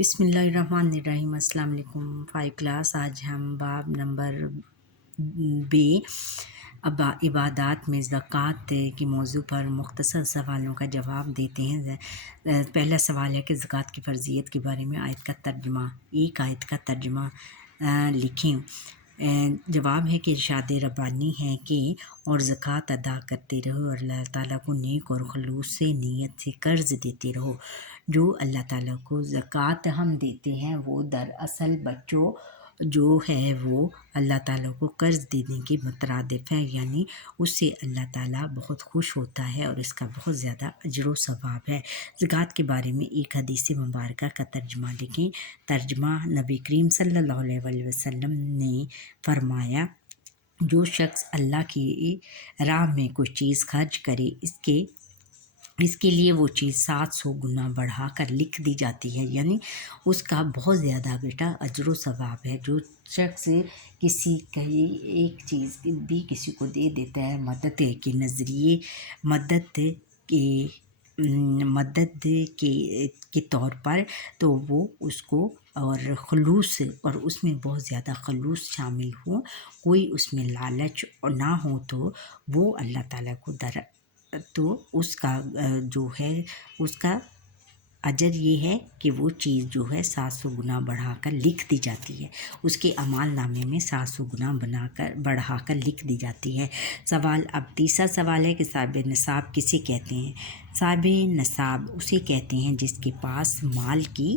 بسم اللہ الرحمن الرحیم۔ السلام علیکم 5 کلاس۔ آج ہم باب نمبر بی عبادات میں زکوٰۃ کے موضوع پر مختصر سوالوں کا جواب دیتے ہیں۔ پہلا سوال ہے کہ زکوٰۃ کی فرضیت کے بارے میں آیت کا ترجمہ، ایک آیت کا ترجمہ لکھیں۔ جواب ہے کہ ارشاد ربانی ہے کہ اور زکوٰۃ ادا کرتے رہو اور اللہ تعالیٰ کو نیک اور خلوص سے نیت سے قرض دیتے رہو۔ جو اللہ تعالیٰ کو زکوٰۃ ہم دیتے ہیں وہ دراصل بچوں جو ہے وہ اللہ تعالیٰ کو قرض دینے کے مترادف ہے، یعنی اس سے اللہ تعالیٰ بہت خوش ہوتا ہے اور اس کا بہت زیادہ اجر و ثواب ہے۔ زکوٰۃ کے بارے میں ایک حدیث مبارکہ کا ترجمہ لکھیں۔ ترجمہ: نبی کریم صلی اللہ علیہ وسلم نے فرمایا، جو شخص اللہ کی راہ میں کوئی چیز خرچ کرے اس کے لیے وہ چیز 700 گنا بڑھا کر لکھ دی جاتی ہے، یعنی اس کا بہت زیادہ بیٹا اجر و ثواب ہے۔ جو شخص کسی ایک چیز بھی کسی کو دے دیتا ہے مدد کے نظریے مدد کے طور پر، تو وہ اس کو اور خلوص اور اس میں بہت زیادہ خلوص شامل ہو، کوئی اس میں لالچ نہ ہو، تو وہ اللہ تعالیٰ کو تو اس کا جو ہے اس کا اجر یہ ہے کہ وہ چیز جو ہے 700 گنا بڑھا کر لکھ دی جاتی ہے، اس کے اعمال نامے میں 700 گنا بڑھا کر لکھ دی جاتی ہے۔ سوال: اب تیسرا سوال ہے کہ صاحب نصاب کسے کہتے ہیں؟ صاحب نصاب اسے کہتے ہیں جس کے پاس مال کی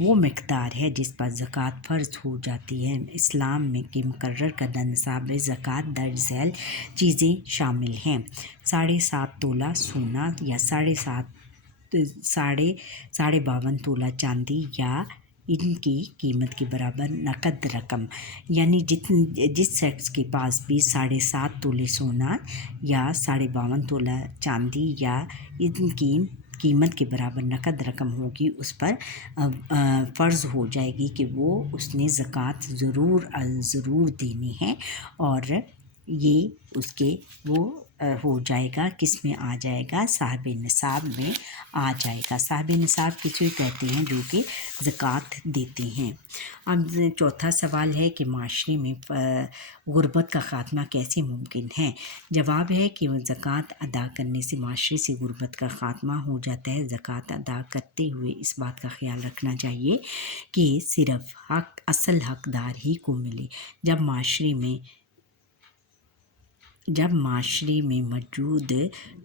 وہ مقدار ہے جس پر زکوٰۃ فرض ہو جاتی ہے۔ اسلام میں کے مقرر کردہ نصاب زکوٰۃ درج ذیل چیزیں شامل ہیں: 7.5 تولہ سونا یا 52.5 تولہ چاندی یا ان کی قیمت کے برابر نقد رقم، یعنی جس شخص کے پاس بھی 7.5 تولے سونا یا 52.5 تولہ چاندی یا ان کی قیمت کے برابر نقد رقم ہوگی، اس پر فرض ہو جائے گی کہ اس نے زکوٰۃ ضرور دینی ہے، اور یہ اس کے وہ ہو جائے گا، کس میں آ جائے گا؟ صاحب نصاب میں آ جائے گا۔ صاحب نصاب کسے کہتے ہیں؟ جو کہ زکوٰۃ دیتے ہیں۔ اب چوتھا سوال ہے کہ معاشرے میں غربت کا خاتمہ کیسے ممکن ہے؟ جواب ہے کہ زکوٰۃ ادا کرنے سے معاشرے سے غربت کا خاتمہ ہو جاتا ہے۔ زکوٰۃ ادا کرتے ہوئے اس بات کا خیال رکھنا چاہیے کہ صرف اصل حقدار ہی کو ملے۔ جب معاشرے میں موجود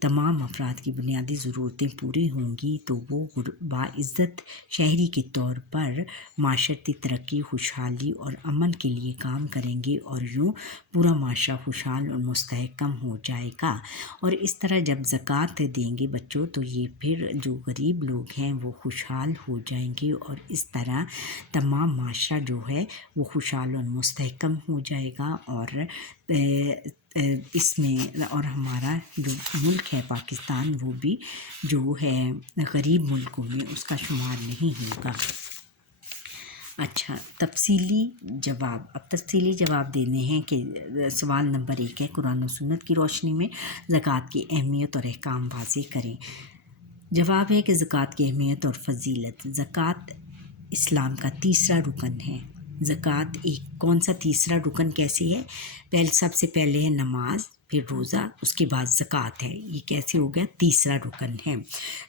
تمام افراد کی بنیادی ضرورتیں پوری ہوں گی تو وہ باعزت شہری کے طور پر معاشرتی ترقی، خوشحالی اور امن کے لیے کام کریں گے، اور یوں پورا معاشرہ خوشحال اور مستحکم ہو جائے گا۔ اور اس طرح جب زکوٰۃ دیں گے بچوں تو یہ پھر جو غریب لوگ ہیں وہ خوشحال ہو جائیں گے، اور اس طرح تمام معاشرہ جو ہے وہ خوشحال اور مستحکم ہو جائے گا، اور اس میں اور ہمارا جو ملک ہے پاکستان وہ بھی جو ہے غریب ملکوں میں اس کا شمار نہیں ہوگا۔ اچھا، تفصیلی جواب دینے ہیں کہ سوال نمبر 1 ہے، قرآن و سنت کی روشنی میں زکوٰۃ کی اہمیت اور احکام واضح کریں۔ جواب ہے کہ زکوٰۃ کی اہمیت اور فضیلت: زکوٰۃ اسلام کا تیسرا رکن ہے۔ زکوٰۃ کون سا تیسرا رکن کیسے ہے؟ سب سے پہلے ہے نماز، پھر روزہ، اس کے بعد زکوٰۃ ہے۔ یہ کیسے ہو گیا؟ تیسرا رکن ہے۔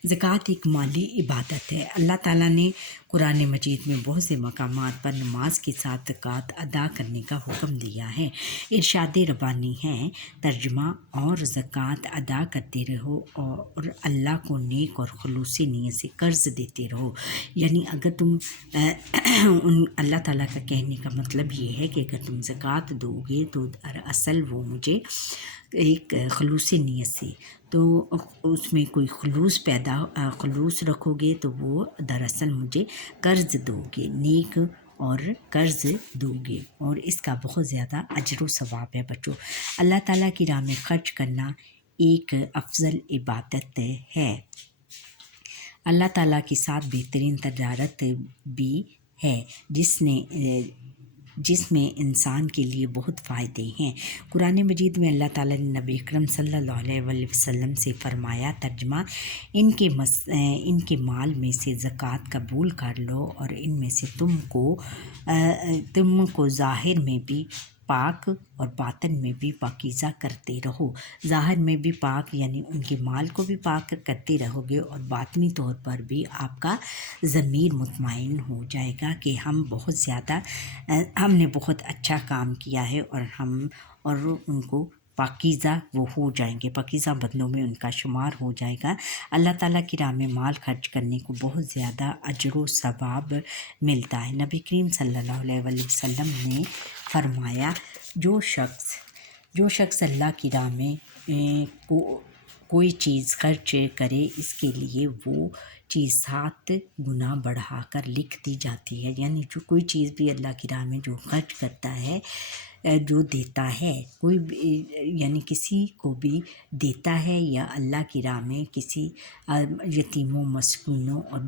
زکوٰۃ ایک مالی عبادت ہے۔ اللہ تعالیٰ نے قرآن مجید میں بہت سے مقامات پر نماز کے ساتھ زکوٰۃ ادا کرنے کا حکم دیا ہے۔ ارشاد ربانی ہے، ترجمہ: اور زکوٰۃ ادا کرتے رہو اور اللہ کو نیک اور خلوص نیت سے قرض دیتے رہو، یعنی اگر تم اللہ تعالیٰ کا کہنے کا مطلب یہ ہے کہ اگر تم زکوٰۃ دو گے تو دراصل وہ مجھے ایک خلوص نیت سے، تو اس میں کوئی خلوص رکھو گے تو وہ دراصل مجھے قرض دو گے، نیک اور قرض دو گے، اور اس کا بہت زیادہ اجر و ثواب ہے بچوں۔ اللہ تعالیٰ کی راہ میں خرچ کرنا ایک افضل عبادت ہے۔ اللہ تعالیٰ کے ساتھ بہترین تجارت بھی ہے۔ جس میں انسان کے لیے بہت فائدے ہیں۔ قرآن مجید میں اللہ تعالیٰ نے نبی اکرم صلی اللہ علیہ وآلہ وسلم سے فرمایا، ترجمہ: ان کے مال میں سے زکوٰۃ قبول کر لو اور ان میں سے تم کو ظاہر میں بھی پاک اور باطن میں بھی پاکیزہ کرتے رہو۔ ظاہر میں بھی پاک یعنی ان کے مال کو بھی پاک کرتے رہو گے، اور باطنی طور پر بھی آپ کا ضمیر مطمئن ہو جائے گا کہ ہم نے بہت اچھا کام کیا ہے، اور ان کو پاکیزہ وہ ہو جائیں گے، پاکیزہ بدنوں میں ان کا شمار ہو جائے گا۔ اللہ تعالیٰ کی راہ میں مال خرچ کرنے کو بہت زیادہ اجر و ثواب ملتا ہے۔ نبی کریم صلی اللہ علیہ وآلہ وسلم نے فرمایا، جو شخص اللہ کی راہ میں کوئی چیز خرچ کرے، اس کے لیے وہ چیز 7 گنا بڑھا کر لکھ دی جاتی ہے۔ یعنی جو کوئی چیز بھی اللہ کی راہ میں جو خرچ کرتا ہے، جو دیتا ہے، کوئی بھی یعنی کسی کو بھی دیتا ہے یا اللہ کی راہ میں کسی یتیموں، مسکینوں اور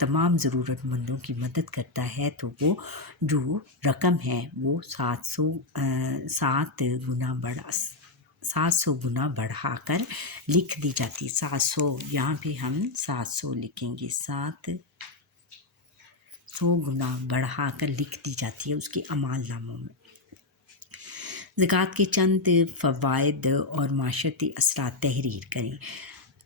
تمام ضرورت مندوں کی مدد کرتا ہے، تو وہ جو رقم ہے وہ 700 گنا بڑھا کر لکھ دی جاتی۔ 700 یہاں بھی ہم 700 لکھیں گے، 700 گنا بڑھا کر لکھ دی جاتی ہے اس کے اعمال ناموں میں۔ زکوٰۃ کے چند فوائد اور معاشرتی اثرات تحریر کریں۔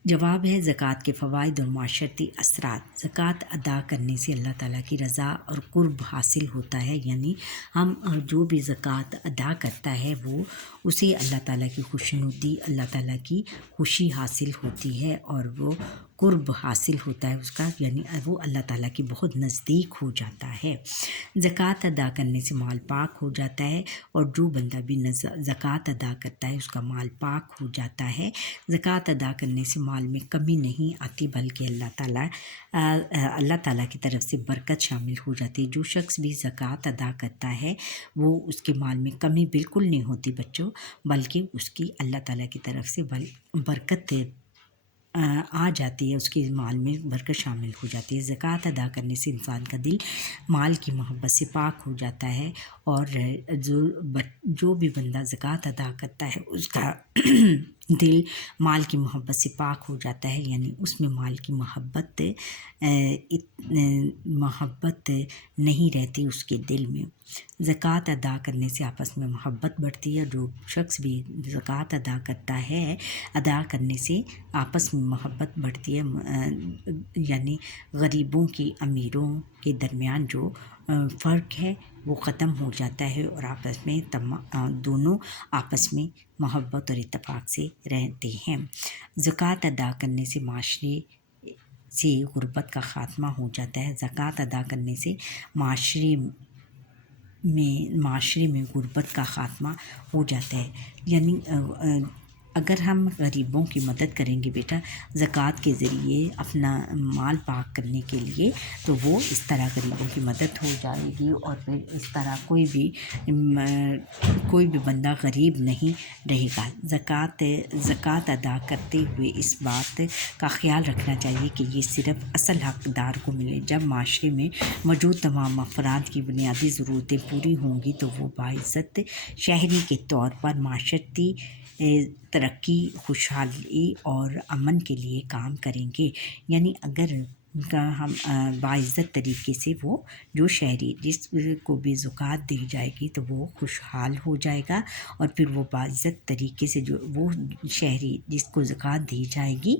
جواب ہے، زکوٰۃ کے فوائد اور معاشرتی اثرات: زکوٰۃ ادا کرنے سے اللہ تعالیٰ کی رضا اور قرب حاصل ہوتا ہے، یعنی ہم جو بھی زکوٰۃ ادا کرتا ہے وہ اسے اللہ تعالیٰ کی خوشنودی، اللہ تعالیٰ کی خوشی حاصل ہوتی ہے، اور وہ قرب حاصل ہوتا ہے اس کا، یعنی وہ اللہ تعالیٰ کی بہت نزدیک ہو جاتا ہے۔ زکوٰۃ ادا کرنے سے مال پاک ہو جاتا ہے، اور جو بندہ بھی زکوٰۃ ادا کرتا ہے اس کا مال پاک ہو جاتا ہے۔ زکوٰۃ ادا کرنے سے مال میں کمی نہیں آتی، بلکہ اللہ تعالیٰ کی طرف سے برکت شامل ہو جاتی ہے۔ جو شخص بھی زکوٰۃ ادا کرتا ہے وہ اس کے مال میں کمی بالکل نہیں ہوتی بچوں، بلکہ اس کی اللہ تعالیٰ کی طرف سے برکت آ جاتی ہے، اس کے مال میں برکت شامل ہو جاتی ہے۔ زکوٰۃ ادا کرنے سے انسان کا دل مال کی محبت سے پاک ہو جاتا ہے، اور جو بھی بندہ زکوٰۃ ادا کرتا ہے اس کا دل مال کی محبت سے پاک ہو جاتا ہے، یعنی اس میں مال کی محبت نہیں رہتی اس کے دل میں۔ زکوٰۃ ادا کرنے سے آپس میں محبت بڑھتی ہے۔ جو شخص بھی زکوٰۃ ادا کرنے سے آپس میں محبت بڑھتی ہے، یعنی غریبوں کی امیروں کے درمیان جو فرق ہے وہ ختم ہو جاتا ہے، اور آپس میں دونوں آپس میں محبت اور اتفاق سے رہتے ہیں۔ زکوٰۃ ادا کرنے سے معاشرے سے غربت کا خاتمہ ہو جاتا ہے۔ زکوٰۃ ادا کرنے سے معاشرے میں غربت کا خاتمہ ہو جاتا ہے، یعنی اگر ہم غریبوں کی مدد کریں گے بیٹا زکوٰۃ کے ذریعے اپنا مال پاک کرنے کے لیے، تو وہ اس طرح غریبوں کی مدد ہو جائے گی، اور پھر اس طرح کوئی بھی بندہ غریب نہیں رہے گا۔ زکوٰۃ ادا کرتے ہوئے اس بات کا خیال رکھنا چاہیے کہ یہ صرف اصل حقدار کو ملے۔ جب معاشرے میں موجود تمام افراد کی بنیادی ضرورتیں پوری ہوں گی تو وہ باعزت شہری کے طور پر معاشرتی ترقی، خوشحالی اور امن کے لیے کام کریں گے۔ یعنی اگر ہم باعزت طریقے سے وہ جو شہری جس کو بھی زکوٰۃ دی جائے گی تو وہ خوشحال ہو جائے گا، اور پھر وہ باعزت طریقے سے وہ شہری جس کو زکوٰۃ دی جائے گی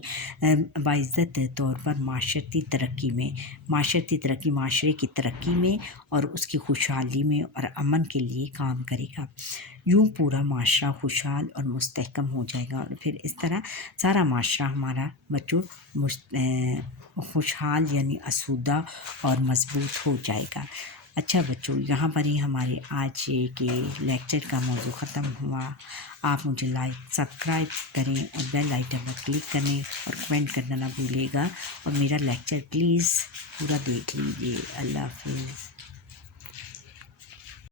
باعزت طور پر معاشرتی ترقی، معاشرے کی ترقی میں اور اس کی خوشحالی میں اور امن کے لیے کام کرے گا۔ یوں پورا معاشرہ خوشحال اور مستحکم ہو جائے گا، اور پھر اس طرح سارا معاشرہ ہمارا بچوں خوشحال یعنی آسودہ اور مضبوط ہو جائے گا۔ اچھا بچوں، یہاں پر ہی ہمارے آج کے لیکچر کا موضوع ختم ہوا۔ آپ مجھے سبسکرائب کریں اور بیل آئیکن پر کلک کریں اور کمنٹ کرنا نہ بھولیے گا، اور میرا لیکچر پلیز پورا دیکھ لیجیے۔ اللہ حافظ۔